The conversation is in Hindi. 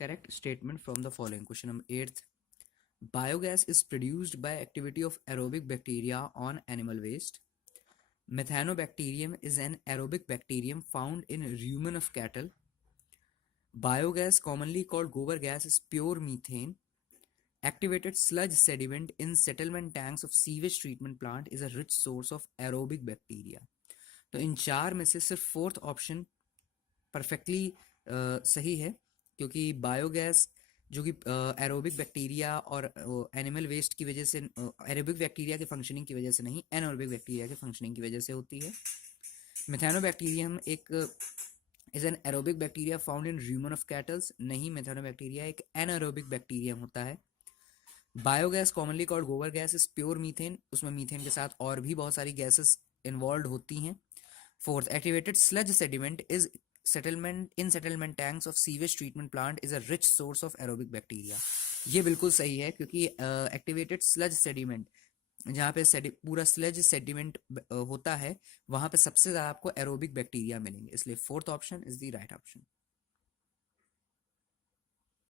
Correct statement from the following. Question number 8th. Biogas is produced by activity of aerobic bacteria on animal waste. Methanobacterium is an aerobic bacterium found in rumen of cattle. Biogas, commonly called gobar gas, is pure methane. Activated sludge sediment in settlement tanks of sewage treatment plant is a rich source of aerobic bacteria. तो इन चार में से सिर्फ फोर्थ ऑप्शन परफेक्टली सही है, क्योंकि बायोगैस जो कि एरोबिक बैक्टीरिया और एनिमल वेस्ट की वजह से, एरोबिक बैक्टीरिया के फंक्शनिंग की वजह से नहीं, एनएरोबिक बैक्टीरिया के फंक्शनिंग की वजह से होती है. मेथानोबैक्टीरियम एक is an aerobic bacteria found in र्यूमन of kettles. नहीं, मेथानोबैक्टीरिया एक एनएरोबिक बैक्टीरियम होता है. बायोगैस कॉमनली कॉल्ड गोबर गैस इज प्योर मीथेन. उसमें मीथेन के साथ और भी बहुत सारी गैसेस इन्वॉल्व होती हैं. Fourth, activated sludge sediment is settlement tanks of sewage treatment plant is a rich source of aerobic bacteria. ये बिल्कुल सही है, क्योंकि एक्टिवेटेड स्लज सेडिमेंट, जहाँ पे पूरा स्लज सेडिमेंट होता है, वहां पे सबसे ज्यादा आपको एरोबिक बैक्टीरिया मिलेंगे. इसलिए fourth option is the right option.